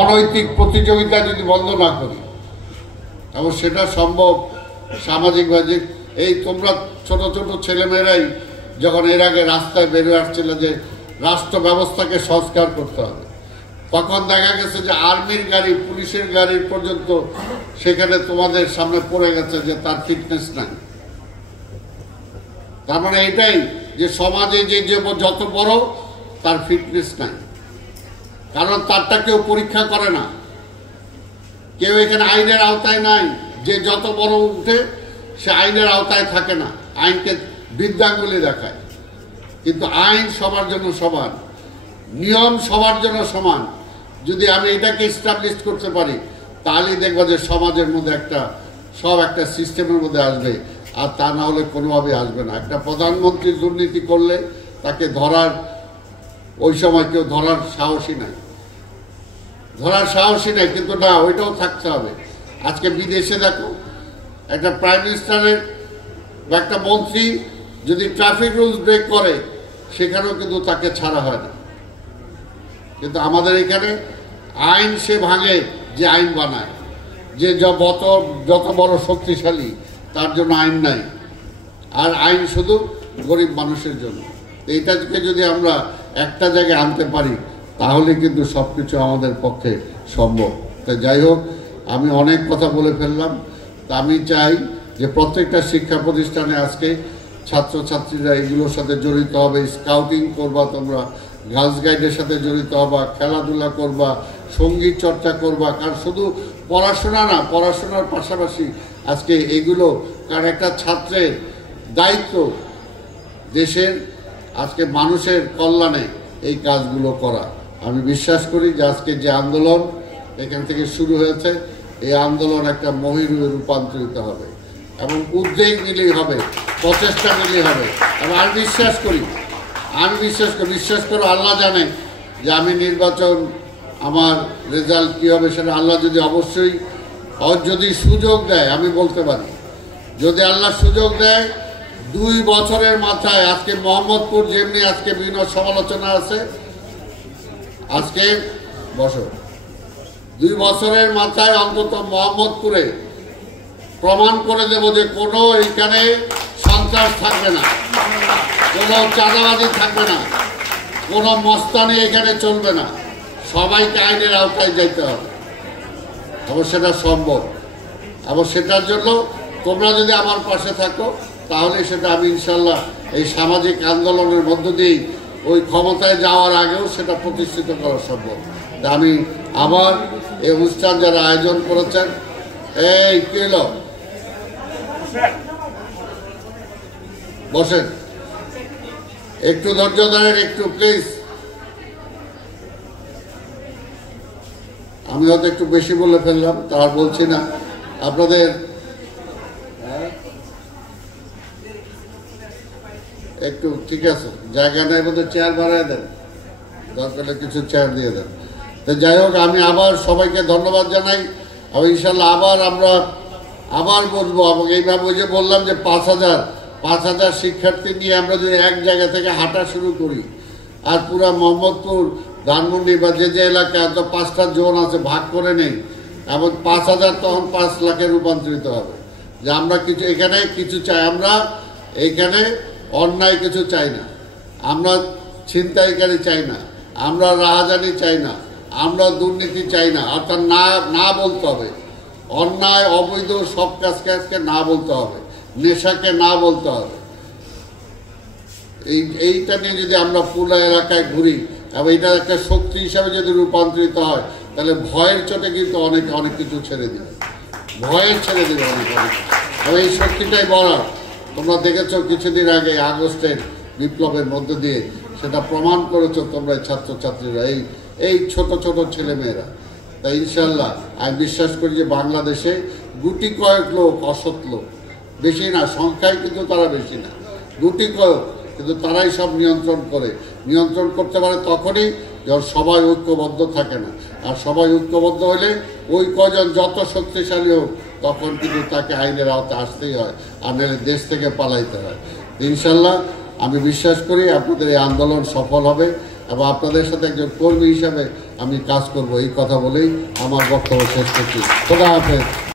অনৈতিক প্রতিযোগিতা যদি বন্ধ না করি, এবং সেটা সম্ভব সামাজিকভাবে। এই তোমরা ছোট ছোট ছেলেমেয়েরাই যখন এর আগে রাস্তায় বেরিয়ে আসছিল যে রাষ্ট্র ব্যবস্থাকে সংস্কার করতে হবে, তখন দেখা গেছে যে আর্মির গাড়ি, পুলিশের গাড়ি পর্যন্ত সেখানে তোমাদের সামনে পড়ে গেছে যে তার ফিটনেস নাই। তার মানে এটাই যে সমাজে যে যত বড় তার ফিটনেস নাই, কারণ তারটা কেউ পরীক্ষা করে না, কেউ এখানে আইনের আওতায় নাই। যে যত বড় উঠে সে আইনের আওতায় থাকে না, আইনকে বৃদ্ধাঙ্গুলি দেখায়। কিন্তু আইন সবার জন্য সমান, নিয়ম সবার জন্য সমান। যদি আমি এটাকে এস্টাবলিশ করতে পারি, তাহলেই দেখবো যে সমাজের মধ্যে সব একটা সিস্টেমের মধ্যে আসবে, আর তা না হলে কোনোভাবে আসবে না। একটা প্রধানমন্ত্রী দুর্নীতি করলে তাকে ধরার ওই সময় কেউ ধরার সাহসী নাই, কিন্তু না, ওইটাও থাকতে হবে। আজকে বিদেশে দেখো, একটা প্রাইম মিনিস্টারের বা একটা মন্ত্রী যদি ট্রাফিক রুলস ব্রেক করে, সেখানেও কিন্তু তাকে ছাড়া হয় না। কিন্তু আমাদের এখানে আইন সে ভাঙে যে আইন বানায়, যে যত বড় শক্তিশালী তার জন্য আইন নাই, আর আইন শুধু গরিব মানুষের জন্য। এইটাকে যদি আমরা একটা জায়গায় আনতে পারি, তাহলে কিন্তু সব কিছু আমাদের পক্ষে সম্ভব। তাই যাই হোক, আমি অনেক কথা বলে ফেললাম। তা আমি চাই যে প্রত্যেকটা শিক্ষা প্রতিষ্ঠানে আজকে ছাত্রছাত্রীরা এগুলোর সাথে জড়িত হবে। স্কাউটিং করবা, তোমরা গার্লস গাইডের সাথে জড়িত হবা, খেলাধুলা করবা, সঙ্গীত চর্চা করবা। কারণ শুধু পড়াশোনা না, পড়াশোনার পাশাপাশি আজকে এগুলো, কারণ একটা ছাত্রের দায়িত্ব দেশের, আজকে মানুষের কল্যাণে এই কাজগুলো করা। আমি বিশ্বাস করি যে আজকে যে আন্দোলন এখান থেকে শুরু হয়েছে, এই আন্দোলন একটা মহিরূপে রূপান্তরিত হবে, এবং উদ্যোগ নিলেই হবে, প্রচেষ্টা নিলেই হবে। এবং আমি বিশ্বাস করো, আল্লাহ জানে যে আমি নির্বাচন, আমার রেজাল্ট কী হবে সেটা আল্লাহ যদি সুযোগ দেয়, আমি বলতে পারি, যদি আল্লাহ সুযোগ দেয়, 2 বছরের মাথায় আজকে মোহাম্মদপুর যেমনি আজকে বিভিন্ন সমালোচনা আছে, আজকে 2 বছরের মাথায় অন্তত মোহাম্মদপুরে প্রমাণ করে দেব যে কোনো এখানে সন্ত্রাস থাকবে না, কোনো চাঁদাবাজি থাকবে না, কোনো মস্তানি এখানে চলবে না। সবাইকে আইনের আওতায় যেতে হবে, এবং সেটা সম্ভব। এবং সেটার জন্য তোমরা যদি আমার পাশে থাকো, তাহলে সেটা আমি ইনশাল্লাহ এই সামাজিক আন্দোলনের মধ্য দিয়েই ওই ক্ষমতায় যাওয়ার আগেও সেটা প্রতিষ্ঠিত করা সম্ভব। আমি আবার এই অনুষ্ঠান যারা আয়োজন করেছেন, এই কেল বসেন, একটু ধৈর্য ধরেন, একটু প্লিজ। আমি হয়তো একটু বেশি বলে ফেললাম, তার বলছি না। আপনাদের একটু ঠিক আছে, জায়গা নেই বলতে চেয়ার বাড়ায় দেন, দরকারে কিছু চেয়ার দিয়ে দেন। তো যাই হোক, আমি আবার সবাইকে ধন্যবাদ জানাই, এবং ইনশাল্লাহ আবার বলবো। এবং এইভাবে ওই যে বললাম যে 5,000 শিক্ষার্থী নিয়ে আমরা যদি এক জায়গা থেকে হাঁটা শুরু করি, আর পুরা মোহাম্মদপুর, ধানমন্ডি বা যে এলাকায় এত 5টা জোন আছে, ভাগ করে নেই, এবং 5,000 তখন 5 লাখে রূপান্তরিত হবে। যে আমরা এখানে কিছু চাই, আমরা এইখানে অন্যায় কিছু চাই না, আমরা ছিনতাইকারী চাই না, আমরা রাহাজানি চাই না, আমরা দুর্নীতি চাই না। অর্থাৎ না বলতে হবে, অন্যায় অবৈধ সব কাজকে না বলতে হবে, নেশাকে না বলতে হবে। এইটা নিয়ে যদি আমরা পুরো এলাকায় ঘুরি, এবং এটা একটা শক্তি হিসাবে যদি রূপান্তরিত হয়, তাহলে ভয়ের চোটে কিন্তু অনেক কিছু ছেড়ে দেবে, অনেক। এবং এই শক্তিটাই বলার, তোমরা দেখেছ কিছুদিন আগে আগস্টের বিপ্লবের মধ্য দিয়ে সেটা প্রমাণ করেছো তোমরা ছাত্রছাত্রীরা, এই ছোট ছেলেমেয়েরা। তাই ইনশাল্লাহ আমি বিশ্বাস করি যে বাংলাদেশে গুটি কয়েক লোক, অসৎ লোক, বেশি না সংখ্যায়, কিন্তু তারা বেশি না, গুটি কয়েক, কিন্তু তারাই সব নিয়ন্ত্রণ করতে পারে তখনই যখন সবাই ঐক্যবদ্ধ থাকে না। আর সবাই ঐক্যবদ্ধ হলে ওই কজন যত শক্তিশালী হোক, তখন কিন্তু তাকে আইনের আওতায় আসতেই হয়, আর নাহলে দেশ থেকে পালাইতে হয়। ইনশাল্লাহ আমি বিশ্বাস করি আপনাদের এই আন্দোলন সফল হবে, এবং আপনাদের সাথে একজন কর্মী হিসাবে আমি কাজ করব, এই কথা বলেই আমার বক্তব্য শেষ করছি। খোদা হাফেজ।